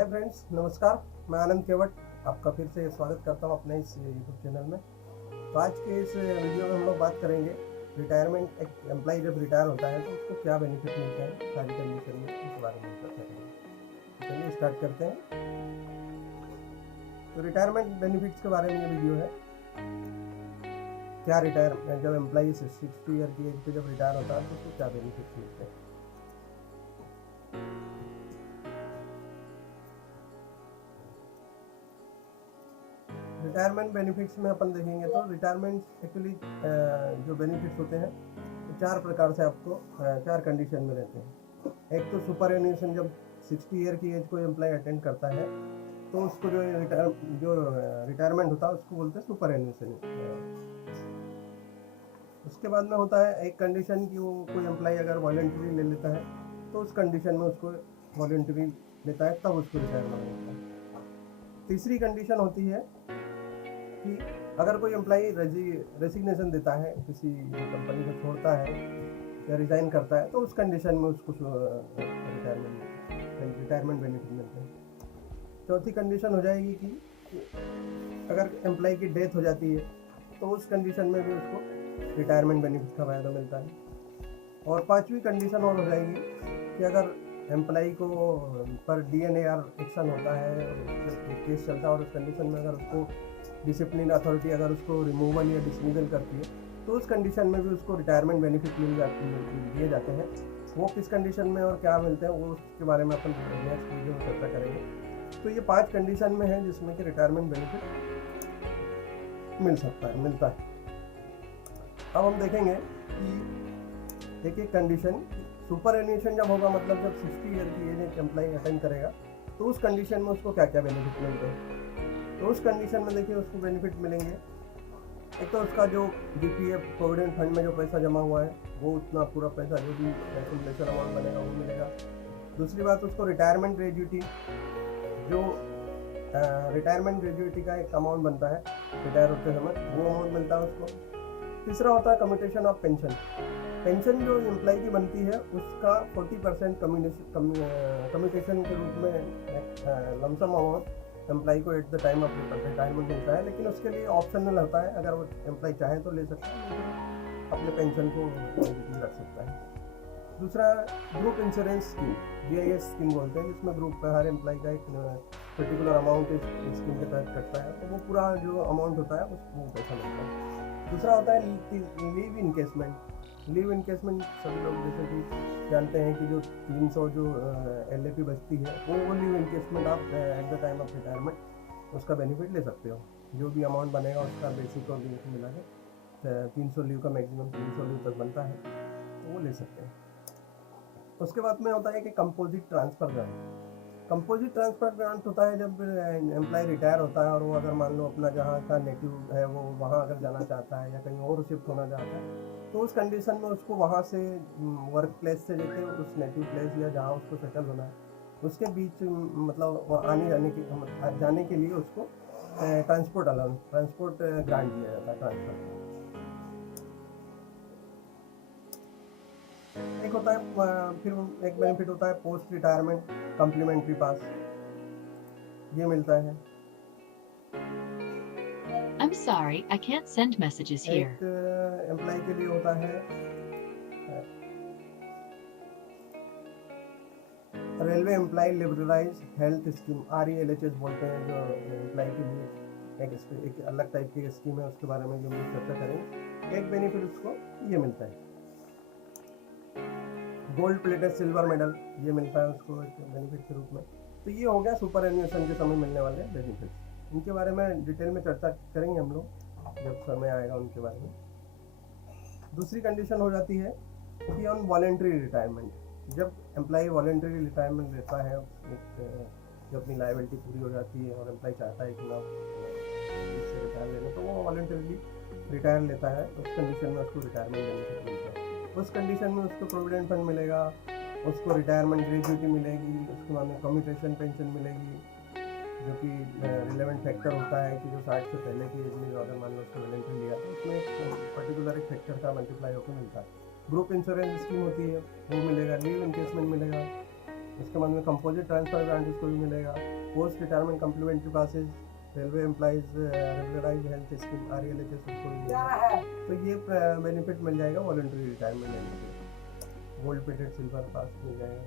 Hi friends, नमस्कार। मैं आनंद केवट आपका फिर से स्वागत करता हूं अपने इस यूट्यूब चैनल में। तो आज के इस वीडियो में हम लोग बात करेंगे रिटायरमेंट। एक एम्प्लॉय जब रिटायर होता है तो उसको क्या बेनिफिट मिलते हैं सारी कंडीशन में, इस बारे में चर्चा करेंगे। तो चलिए स्टार्ट करते हैं। तो रिटायरमेंट बेनिफिट्स के बारे में ये वीडियो है। क्या रिटायर जब एम्प्लॉय 60 ईयर की एज पे जब रिटायर होता है तो उसको क्या बेनिफिट्स मिलते हैं। रिटायरमेंट बेनिफिट्स में अपन देखेंगे तो रिटायरमेंट एक्चुअली जो बेनिफिट्स होते हैं चार प्रकार से आपको चार कंडीशन में रहते हैं। एक तो सुपर एन्यूएशन, जब 60 ईयर की एज को एम्प्लॉय अटेंड करता है तो उसको जो रिटायरमेंट होता है उसको बोलते हैं सुपर एन्यूएशन। उसके बाद में होता है एक कंडीशन कि वो कोई एम्प्लॉय अगर वॉलंटरी ले लेता है तो उस कंडीशन में उसको वॉलंटरी लेता है तब उसको रिटायरमेंट मिलता है। तीसरी कंडीशन होती है कि अगर कोई एम्प्लॉय रेसिग्नेशन देता है, किसी कंपनी को छोड़ता है या रिजाइन करता है तो उस कंडीशन में उसको रिटायरमेंट बेनिफिट मिलते हैं। चौथी कंडीशन हो जाएगी कि अगर एम्प्लॉय की डेथ हो जाती है तो उस कंडीशन में भी उसको रिटायरमेंट बेनिफिट का फायदा मिलता है। और पांचवी कंडीशन और हो जाएगी कि अगर एम्प्लॉय को पर DNAR एक्शन होता है और केस चलता है और उस कंडीशन में अगर उसको डिसिप्लिन अथॉरिटी अगर उसको रिमूवल या डिसमिसल करती है तो उस कंडीशन में भी उसको रिटायरमेंट बेनिफिट दिए जाते हैं। वो किस कंडीशन में और क्या मिलते हैं वो उसके बारे में अपन नेक्स्ट वीडियो में चर्चा करेंगे। तो ये 5 कंडीशन में है जिसमें कि रिटायरमेंट बेनिफिट मिलता है। अब हम देखेंगे कि एक एक कंडीशन। सुपर एन्यूएशन जब होगा, मतलब जब 60 ईयर की एज एक एम्प्लॉय अटेंड करेगा तो उस कंडीशन में उसको क्या क्या बेनिफिट मिलते हैं। तो उस कंडीशन में देखिए उसको बेनिफिट मिलेंगे। एक तो उसका जो GPF प्रोविडेंट फंड में जो पैसा जमा हुआ है वो उतना पूरा पैसा जो भी एक्यूमुलेशन अमाउंट बनेगा वो मिलेगा। दूसरी बात, उसको रिटायरमेंट ग्रेजुइटी, जो रिटायरमेंट ग्रेजुइटी का एक अमाउंट बनता है रिटायर होते समय, वो अमाउंट मिलता है उसको। तीसरा होता है कम्यूटेशन ऑफ पेंशन। पेंशन जो एम्प्लॉय की बनती है उसका 40% कम्यूटेशन के रूप में लमसम अमाउंट एम्प्लॉय को eight the time of retirement मिलता है। लेकिन उसके लिए ऑप्शनल होता है, अगर वो एम्प्लॉय चाहे तो ले सकता है, लेकिन अपने पेंशन को रख सकता है। दूसरा, group insurance scheme, GIS scheme बोलते हैं, जिसमें ग्रुप का हर एम्प्लॉय का एक पर्टिकुलर अमाउंट इस स्कीम के तहत कटता है तो वो पूरा जो अमाउंट होता है उसको पैसा मिलता है। दूसरा होता है लीव इनकेसमेंट। लीव इनकेसमेंट सभी लोग जैसे कि जानते हैं कि जो 300 जो LAP बचती है वो लीव इनकेसमेंट आप eight the time of retirement उसका बेनिफिट ले सकते हो। जो भी अमाउंट बनेगा उसका बेसिक और लीव मिला के 300 लीव का मैक्सिमम 300 लीव तक बनता है तो वो ले सकते हैं। उसके बाद में होता है कि composite transfer grant. Composite transfer grant होता है जब एम्प्लॉय रिटायर होता है और वो अगर मान लो अपना जहाँ का नेटिव है वो वहाँ अगर जाना चाहता है या कहीं और शिफ्ट होना चाहता है तो उस कंडीशन में उसको वहाँ से वर्क प्लेस से लेके उस नेटिव प्लेस या जहाँ उसको सेटल होना है उसके बीच मतलब जाने के लिए उसको ट्रांसपोर्ट ग्रांट दिया जाता है। ट्रांसफर एक होता है, फिर एक बेनिफिट होता है पोस्ट रिटायरमेंट कम्प्लीमेंट्री पास, ये मिलता है। I'm sorry, I can't send messages here. एक एम्प्लॉय के लिए होता है railway employee liberalise health scheme, RELHS बोलते हैं, जो एम्प्लॉय के लिए एक अलग टाइप की स्कीम है, उसके बारे में जो हम चर्चा करेंगे। एक बेनिफिट उसको ये मिलता है, गोल्ड प्लेटेड सिल्वर मेडल, ये मिलता है उसको एक बेनिफिट के रूप में। तो ये हो गया सुपर एन्यूएशन के समय मिलने वाले बेनिफिट्स। इनके बारे में डिटेल में चर्चा करेंगे हम लोग जब समय आएगा उनके बारे में। दूसरी कंडीशन हो जाती है कि ऑन वॉलेंट्री रिटायरमेंट, जब एम्प्लॉय वॉलेंट्री रिटायरमेंट लेता है, जब अपनी लायबिलिटी पूरी हो जाती है और एम्प्लॉय चाहता है कि मैं इससे रिटायर लेना तो वो वॉलेंटरीली रिटायर लेता है, उस कंडीशन में उसको रिटायरमेंट बेनिफिट मिलता है। उस कंडीशन में उसको प्रोविडेंट फंड मिलेगा, उसको रिटायरमेंट ग्रेजुइटी मिलेगी, उसके बाद में कम्यूटेशन पेंशन मिलेगी, जो कि रिलेवेंट फैक्टर होता है कि जो 60 से पहले की एज में अगर मान लो उसको वॉलंटरी लिया तो उसमें एक पर्टिकुलर एक फैक्टर का मल्टीप्लाई होकर मिलता है। ग्रुप इंश्योरेंस स्कीम होती है वो मिलेगा, लीव इनकेसमेंट मिलेगा, उसके बाद में कंपोजिट ट्रांसफर ग्रांट इसको भी मिलेगा। Post retirement complimentary passes, railway employees regularise health scheme RELHS उसको भी मिलेगा। तो ये बेनिफिट मिल जाएगा वॉलंटरी रिटायरमेंट लेने के, गोल्ड प्लेटेड सिल्वर पास मिल जाएगा।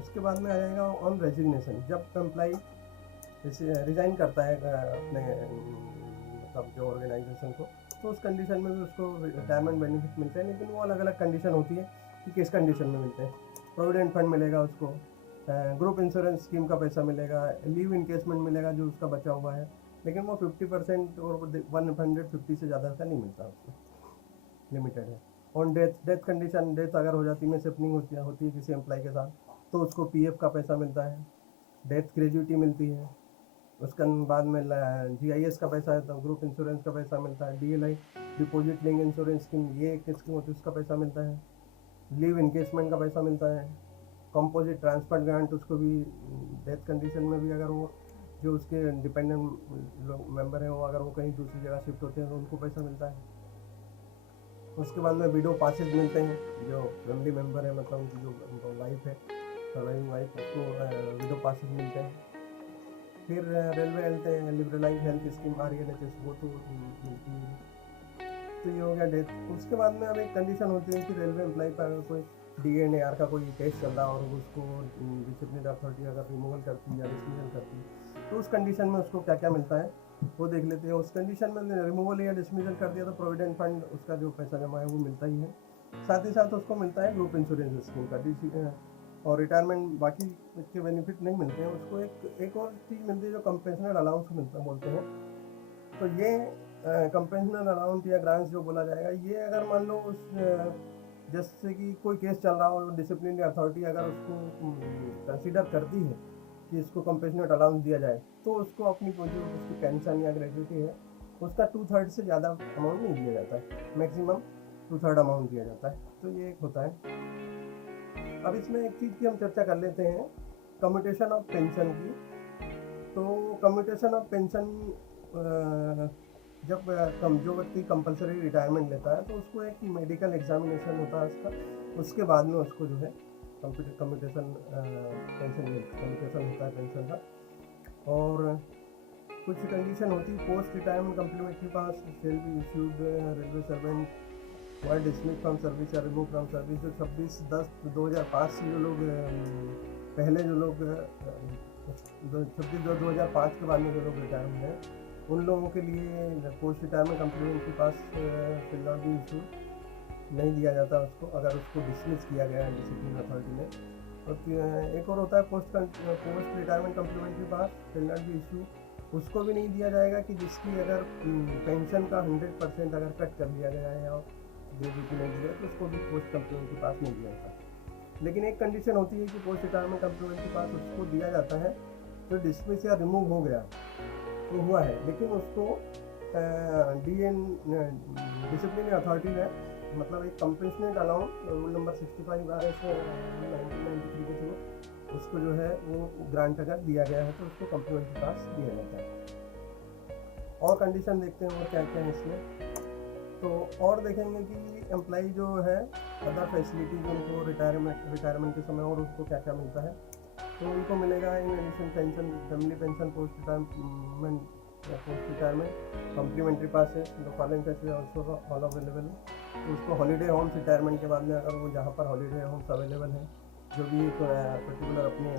उसके बाद में आ जाएगा ऑन रेजिग्नेशन, जब एम्प्लॉई रिजाइन करता है अपने मतलब जो ऑर्गेनाइजेशन को, तो उस कंडीशन में भी उसको रिटायरमेंट बेनिफिट मिलते हैं, लेकिन वो अलग अलग कंडीशन होती है कि किस कंडीशन में मिलते हैं। प्रोविडेंट फंड मिलेगा उसको, ग्रुप इंश्योरेंस स्कीम का पैसा मिलेगा, लीव इनकेसमेंट मिलेगा जो उसका बचा हुआ है, लेकिन वो 50% और 150 से ज़्यादा का नहीं मिलता, उसको लिमिटेड है। ऑन डेथ कंडीशन, डेथ अगर हो जाती है, शिफ्टिंग होती है किसी एम्प्लॉय के साथ, तो उसको PF का पैसा मिलता है, डेथ ग्रेजुइटी मिलती है। उसके बाद में GIS का पैसा है, तो ग्रुप इंश्योरेंस का पैसा मिलता है, DLI deposit link insurance scheme, ये एक स्कीम होती है, उसका पैसा मिलता है, लीव इनकेसमेंट का पैसा मिलता है, कंपोजिट ट्रांसफर ग्रांट, उसको भी डेथ कंडीशन में भी अगर वो जो उसके डिपेंडेंट लोग मेंबर हैं वो अगर वो कहीं दूसरी जगह शिफ्ट होते हैं तो उनको पैसा मिलता है। उसके बाद में विडो पासेज मिलते हैं, जो फैमिली मेंबर है मतलब उनकी जो वाइफ है, सर्वाइविंग वाइफ, उसको विडो पासेज मिलते हैं। फिर railway health liberalise health scheme RELHS वो तो मिलती है। तो ये हो गया डेथ। उसके बाद में अब एक कंडीशन होती है कि रेलवे एम्प्लॉय पर अगर कोई DNAR का कोई केस चल रहा और उसको डिसिप्लिनरी अथॉरिटी अगर रिमूवल करती है या डिसमिसल करती है, तो उस कंडीशन में उसको क्या क्या मिलता है वो देख लेते हैं। उस कंडीशन में रिमूवल या डिसमिसल कर दिया तो प्रोविडेंट फंड उसका जो पैसा जमा है वो मिलता ही है। साथ ही साथ उसको मिलता है ग्रुप इंश्योरेंस स्कीम का और रिटायरमेंट, बाकी इसके बेनिफिट नहीं मिलते हैं उसको। एक और चीज़ मिलती है जो कंपेंसेशनल अलाउंस मिलता बोलते हैं। तो ये कंपेंसेशनल अलाउंस या ग्रांट्स जो बोला जाएगा, ये अगर मान लो उस जैसे कि कोई केस चल रहा हो और डिसिप्लिनरी अथॉरिटी अगर उसको कंसीडर करती है कि इसको कंपेंसेशनल अलाउंस दिया जाए, तो उसको अपनी जो उसकी पेंशन या ग्रेजुइटी है उसका 2/3 से ज़्यादा अमाउंट नहीं दिया जाता है, मैक्सिमम 2/3 अमाउंट दिया जाता है। तो ये एक होता है। अब इसमें एक चीज़ की हम चर्चा कर लेते हैं, कम्यूटेशन ऑफ पेंशन की। तो कम्यूटेशन ऑफ पेंशन जब जो व्यक्ति कंपलसरी रिटायरमेंट लेता है तो उसको एक मेडिकल एग्जामिनेशन होता है उसका, उसके बाद में उसको जो है कम्यूटेशन होता है पेंशन का। और कुछ कंडीशन होती है, post retirement complimentary pass shall be issued railway servant were dismissed from service या रिमूव फ्रॉम सर्विस। जो 26/10/2005 से जो लोग पहले जो लोग 26/10/2005 के बाद में जो लोग रिटायर हुए हैं, उन लोगों के लिए post retirement complimentary pass will not be issue, नहीं दिया जाता उसको अगर उसको डिसमिस किया गया है डिसिप्लिन अथॉरिटी ने। और एक और होता है post retirement complimentary pass will not be issue, उसको भी नहीं दिया जाएगा कि जिसकी अगर पेंशन का 100% अगर कट कर दिया गया है या ग्रेजुइटी नहीं दी है तो उसको भी पोस्ट कम्प्लीमेंट्री पास नहीं दिया जाता। लेकिन एक कंडीशन होती है कि पोस्ट रिटायरमेंट कम्प्लीमेंट्री पास उसको दिया जाता है तो डिसमिस या रिमूव हो गया तो हुआ है, लेकिन उसको डिसिप्लिनरी अथॉरिटी ने मतलब एक कंपेंसेशनल अलाउंस रूल नंबर 65 RS 1993 के थ्रू उसको जो है वो ग्रांट अगर दिया गया है तो उसको कम्प्लीमेंट्री पास दिया जाता है। और कंडीशन देखते हैं और क्या क्या है इसमें। तो और देखेंगे कि एम्प्लॉई जो है अदर फैसिलिटीज उनको रिटायरमेंट के समय और उसको क्या क्या मिलता है। तो उनको मिलेगा in addition pension, family pension, post retirement complimentary passes, the following facility also all available. तो उसको हॉलीडे होम्स रिटायरमेंट के बाद में अगर वो जहाँ पर हॉलीडे होम्स अवेलेबल हैं, जो भी पर्टिकुलर अपने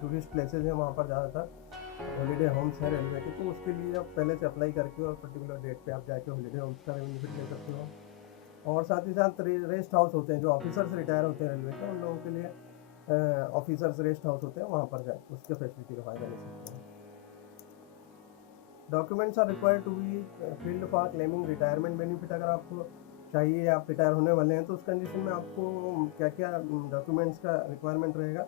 टूरिस्ट प्लेसेस हैं वहाँ पर ज़्यादातर हॉलीडे होम्स है रेलवे के, तो उसके लिए आप पहले से अप्लाई करके और पर्टिकुलर डेट पे आप जाके हॉलीडे होम्स का बेनिफिट ले सकते हो। और साथ ही साथ रेस्ट हाउस होते हैं, जो ऑफिसर्स रिटायर होते हैं रेलवे के, उन लोगों के लिए ऑफिसर्स रेस्ट हाउस होते हैं, वहाँ पर जाए उसके फैसिलिटी का फ़ायदा ले सकते हैं। Documents are required to be filled for claiming retirement benefit. अगर आपको चाहिए, आप रिटायर होने वाले हैं, तो उस कंडीशन में आपको क्या क्या डॉक्यूमेंट्स का रिक्वायरमेंट रहेगा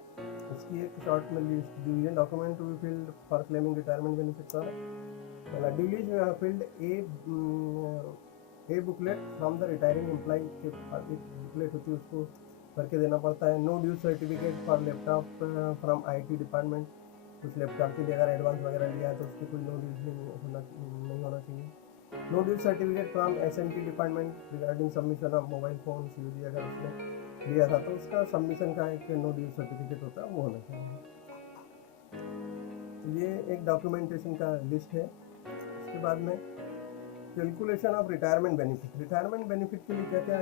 उसकी एक शॉर्ट में लिस्ट दी हुई है। Document to be filled for claiming retirement benefit का duly filled a booklet from the retiring employ के एक बुकलेट होती है उसको भर के देना पड़ता है। No dues certificate for laptop from IT department, कुछ लैपटॉप के लिए अगर एडवांस वगैरह लिया है तो उसकी कोई नो ड्यूज नहीं होना चाहिए। No dues certificate from SMT department regarding submission of mobile phone COD, अगर उसमें लिया था तो उसका सबमिशन का एक नो ड्यू सर्टिफिकेट होता है वो होना चाहिए। ये एक डॉक्यूमेंटेशन का लिस्ट है। उसके बाद में calculation of retirement benefit. Retirement benefit के लिए क्या क्या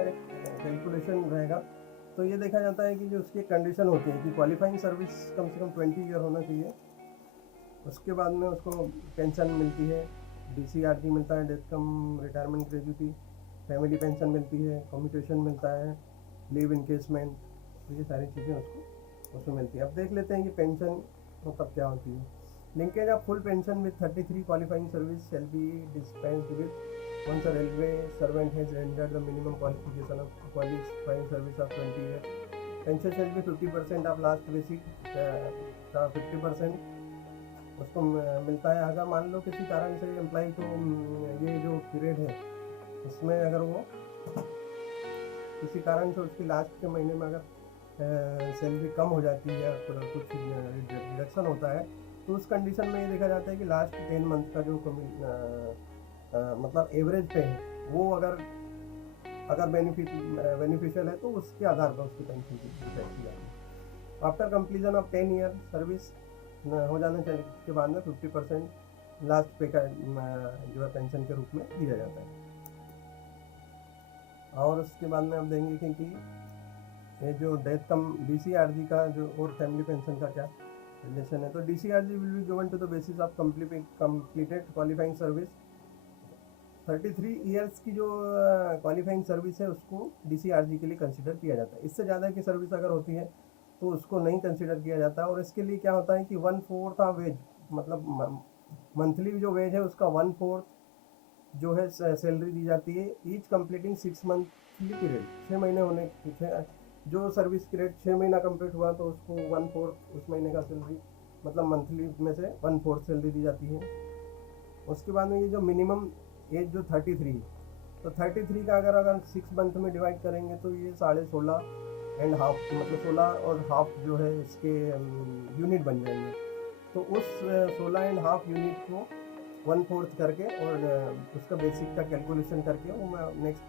कैलकुलेशन रहेगा, तो ये देखा जाता है कि जो उसकी कंडीशन होती है कि क्वालिफाइंग सर्विस कम से कम 20 ईयर होना चाहिए। उसके बाद में उसको पेंशन मिलती है, DCRG मिलता है, डेथ कम रिटायरमेंट ग्रेजुटी, फैमिली पेंशन मिलती है, कम्यूटेशन मिलता है, लीव इनकेसमेंट, ये सारी चीज़ें उसको उसमें मिलती है। अब देख लेते हैं कि पेंशन मतलब क्या होती है। Linkage of full pension with 33 qualifying service shall be dispensed with once a railway servant has rendered the minimum qualification of qualifying service of 20 years. Pension shall be 50% of last basic का 50% उसको मिलता है। अगर मान लो किसी कारण से employ को ये जो पीरियड है उसमें अगर वो किसी कारण से उसकी लास्ट के महीने में अगर सैलरी कम हो जाती है या कुछ रिडक्शन होता है, तो उस कंडीशन में ये देखा जाता है कि लास्ट 10 मंथ का जो मतलब एवरेज पे है वो अगर बेनिफिशियल है तो उसके आधार पर उसकी पेंशन की जाती है। आफ्टर कंप्लीजन ऑफ 10 ईयर सर्विस हो जाने के बाद में 50% लास्ट पे का जो है पेंशन के रूप में दिया जाता है। और उसके बाद में आप देंगे कि ये जो डेथ कम DCRG का जो और फैमिली पेंशन का क्या रिलेशन है, तो DCRG will be given to the basis of completed qualifying service. 33 years की जो क्वालिफाइंग सर्विस है उसको DCRG के लिए कंसिडर किया जाता है। इससे ज़्यादा की सर्विस अगर होती है तो उसको नहीं कंसिडर किया जाता। और इसके लिए क्या होता है कि 1/4 ऑफ वेज, मतलब मंथली जो वेज है उसका 1/4 जो है सैलरी दी जाती है। ईच कंप्लीटिंग 6 मंथली पीरियड, 6 महीने होने जो सर्विस पीरियड 6 महीना कंप्लीट हुआ तो उसको 1/4 उस महीने का सैलरी मतलब मंथली में से 1/4 सैलरी दी जाती है। उसके बाद में ये जो मिनिमम एज जो 33, तो 33 का अगर 6 मंथ में डिवाइड करेंगे तो ये 16.5 मतलब 16.5 जो है इसके यूनिट बन जाएंगे। तो उस 16.5 यूनिट को 1/4 करके और उसका बेसिक का कैलकुलेशन करके वो मैं नेक्स्ट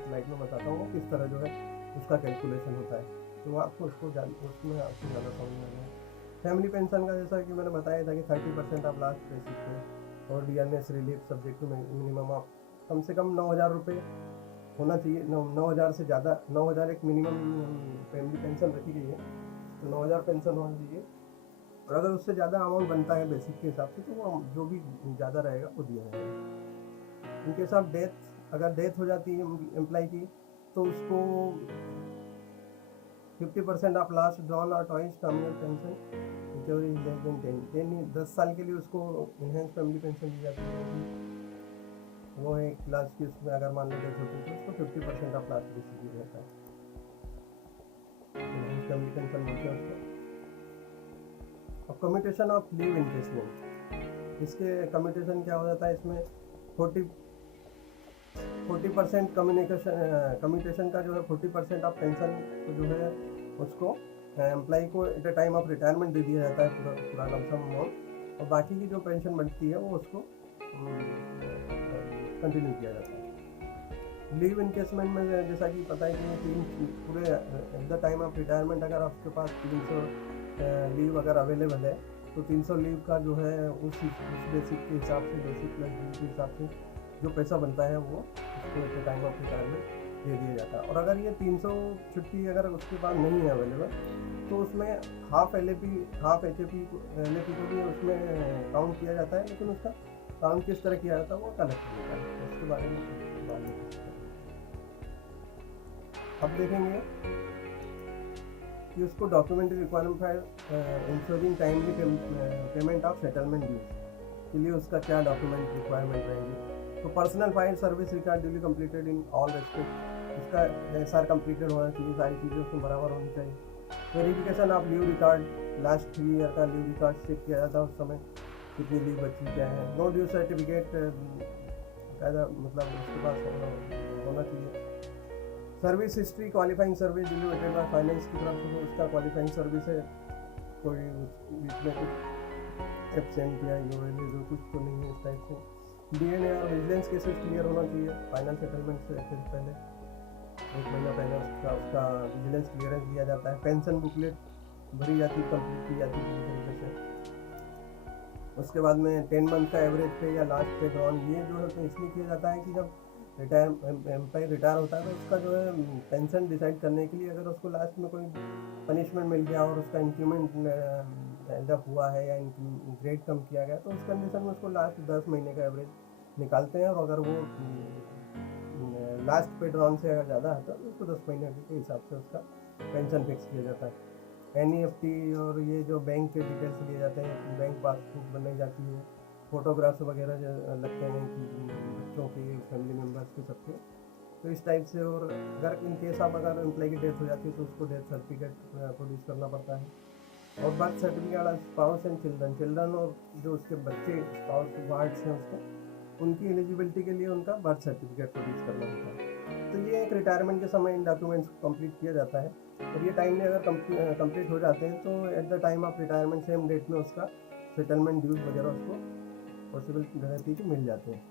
स्लाइड में बताता हूँ किस तरह जो है उसका कैलकुलेशन होता है। तो आपको उसमें आपको ज़्यादा समझ में आएगा। फैमिली पेंशन का जैसा कि मैंने बताया था कि 30% ऑफ लास्ट बेसिक पे और DNS relief subject to minimum of कम से कम 9,000 रुपये होना चाहिए। 9,000 से ज़्यादा 9,000 एक मिनिमम फैमिली पेंशन रखी गई है, तो 9,000 पेंशन होना चाहिए। और अगर उससे ज़्यादा अमाउंट बनता है बेसिक के हिसाब से तो वो जो भी ज़्यादा रहेगा वो दिया जाएगा। इनके साथ अगर डेथ हो जाती है एम्प्लॉय की तो उसको 50% ऑफ लास्ट ड्रॉन और ट्वाइस टर्मिनल पेंशन जो इज लेस देन 10 साल के लिए उसको इनहेंस फैमिली पेंशन दी जाती है। वो है क्लास की, उसमें अगर मान लो डेथ होती है तो उसको 50% ऑफ लास्ट बेसिक दिया जाता है। इनहेंस फैमिली पेंशन बोलते हैं उसको। कम्यूटेशन ऑफ लीव इनकेसमेंट, इसके कम्यूटेशन क्या हो जाता है, इसमें 40% कम्यूटेशन का जो है 40% ऑफ पेंशन तो जो है उसको एम्प्लॉय को at a time of retirement दे दिया जाता है पूरा लमसम अमाउंट, और बाकी की जो पेंशन बनती है वो उसको कंटिन्यू किया जाता है। लीव इनकेसमेंट में जैसा कि पता है कि पूरे eight the time of retirement अगर आपके पास 300 लीव अगर अवेलेबल है तो 300 लीव का जो है उस बेसिक के हिसाब से, बेसिक प्लस लीव के हिसाब से जो पैसा बनता है वो उसको at the time of retirement दे दिया जाता है। और अगर ये 300 छुट्टी अगर उसके बाद नहीं है अवेलेबल तो उसमें हाफ LAP को भी उसमें काउंट किया जाता है, लेकिन उसका काउंट किस तरह किया जाता है वो अलग होता है, उसके बारे में बाद में। अब देखेंगे कि उसको documentary requirement for ensuring timely payment of settlement dues के लिए उसका क्या डॉक्यूमेंट रिक्वायरमेंट रहेंगे। तो personal file service record duly completed in all respect, उसका SR कंप्लीटेड होना चाहिए, सारी चीज़ें उसमें बराबर होनी चाहिए। Verification of leave record, last 3 year का लीव रिकॉर्ड चेक किया जाता है, उस समय कितनी लीव बची क्या है। नो ड्यू सर्टिफिकेट मतलब उसके पास होना चाहिए। Service history, qualifying service delivered by finance की तरफ से उसका क्वालिफाइंग सर्विस है, कोई बीच में कुछ एब्सेंट या जो कुछ तो नहीं है इस टाइप से। DNA और विजिलेंस केसेस क्लियर होना चाहिए फाइनल सेटलमेंट से फिर पहले। 1 महीना पहले उसका विजिलेंस क्लियरेंस दिया जाता है, पेंशन बुकलेट भरी जाती है, कंप्लीट की जाती है पूरी तरीके से। उसके बाद में 10 मंथ का एवरेज पे या लास्ट पे ड्रॉन, ये जो है तो इसलिए किया जाता है कि जब एम्प्लॉय रिटायर होता है तो उसका जो है पेंशन डिसाइड करने के लिए अगर उसको लास्ट में कोई पनिशमेंट मिल गया और उसका इंक्रीमेंट एडअप हुआ है या ग्रेड कम किया गया तो उस कंडीशन में उसको लास्ट 10 महीने का एवरेज निकालते हैं, और अगर वो लास्ट पे ड्रॉन से अगर ज़्यादा है तो उसको 10 महीने के हिसाब से उसका पेंशन फिक्स किया जाता है। NEFT और ये जो बैंक के डिटेल्स लिए जाते हैं, बैंक पासबुक बनाई जाती है, फोटोग्राफ्स वगैरह जो लगते हैं कि बच्चों के, फैमिली मेम्बर्स के, सबके, तो इस टाइप से। और अगर इन केस ऑफ अगर एम्प्लॉय की डेथ हो जाती है तो उसको डेथ सर्टिफिकेट प्रोड्यूस करना पड़ता है। और birth certificate spouse and children और जो उसके बच्चे स्पाउस वार्ड्स हैं उसके, उनकी एलिजिबिलिटी के लिए उनका बर्थ सर्टिफिकेट प्रोड्यूस करना होता है। तो ये एक रिटायरमेंट के समय इन डॉक्यूमेंट्स को कंप्लीट किया जाता है, और ये टाइम में अगर कंप्लीट हो जाते हैं तो at the time of retirement same date में उसका सेटलमेंट ड्यूज वगैरह उसको पॉसिबल रहती है कि मिल जाते हैं।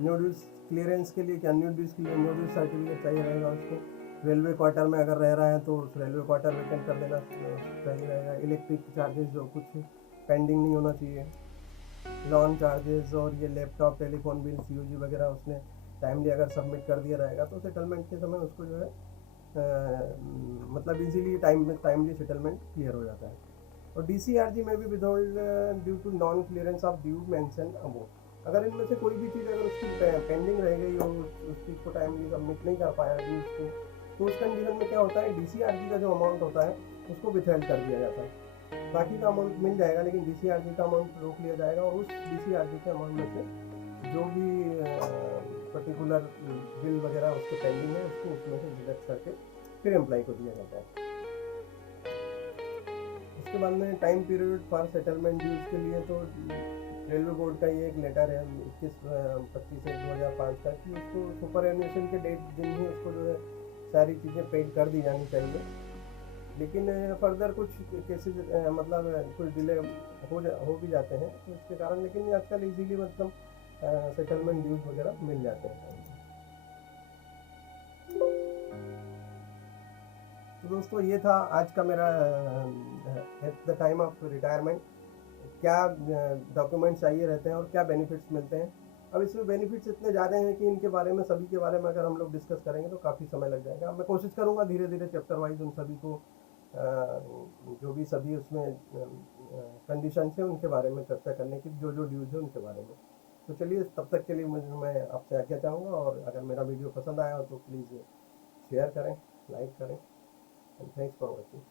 न्यू ड्यूज क्लियरेंस के लिए क्या, न्यू ड्यूज के लिए न्यू ड्यूज सर्टिफिकेट चाहिए रहेगा उसको। रेलवे क्वार्टर में अगर रह रहा है तो उस रेलवे क्वार्टर वेकेंट कर देना चाहिए रहेगा। इलेक्ट्रिक चार्जेस जो कुछ पेंडिंग नहीं होना चाहिए। लॉन चार्जेस और ये लैपटॉप, टेलीफोन बिल, COG वगैरह उसने टाइमली अगर सबमिट कर दिया रहेगा तो सेटलमेंट के समय उसको जो है मतलब इजीली टाइमली सेटलमेंट क्लियर हो जाता है। और DCRG में भी withhold due to non clearance of due mention above, अगर इनमें से कोई भी चीज़ अगर उसकी पेंडिंग रह गई और उस चीज़ को टाइमली सबमिट नहीं कर पाया ड्यूज को, तो उस कंडीशन में क्या होता है, DCRG का जो अमाउंट होता है उसको विथहेल्ड कर दिया जाता है। बाकी का अमाउंट मिल जाएगा लेकिन DCRG का अमाउंट रोक लिया जाएगा, और उस DCRG के अमाउंट में से जो भी पर्टिकुलर बिल वगैरह उसके पेंडिंग है उसको उसमें से डिडक्ट करके फिर एम्प्लॉय को दिया जाता है। उसके बाद में time period for settlement dues के लिए तो रेलवे बोर्ड का ये एक लेटर है 21/25/2005 का कि उसको सुपर एनुएशन के डेट दिन ही उसको जो है सारी चीज़ें पेड कर दी जानी चाहिए। लेकिन फर्दर कुछ केसेस मतलब कुछ डिले हो भी जाते हैं तो इसके कारण, लेकिन आजकल इजीली मतलब सेटलमेंट ड्यूज वगैरह मिल जाते हैं। तो दोस्तों ये था आज का मेरा eight the time of retirement क्या डॉक्यूमेंट चाहिए रहते हैं और क्या बेनिफिट्स मिलते हैं। अब इसमें बेनिफिट्स इतने ज़्यादा हैं कि इनके बारे में, सभी के बारे में अगर हम लोग डिस्कस करेंगे तो काफ़ी समय लग जाएगा। मैं कोशिश करूँगा धीरे धीरे चैप्टर वाइज उन सभी को जो भी सभी उसमें कंडीशन है उनके बारे में चर्चा करने की, जो जो ड्यूज है उनके बारे में। तो चलिए तब तक के लिए मैं आपसे आज्ञा चाहूँगा, और अगर मेरा वीडियो पसंद आया हो तो प्लीज़ शेयर करें, लाइक करें, एंड थैंक्स फॉर वॉचिंग।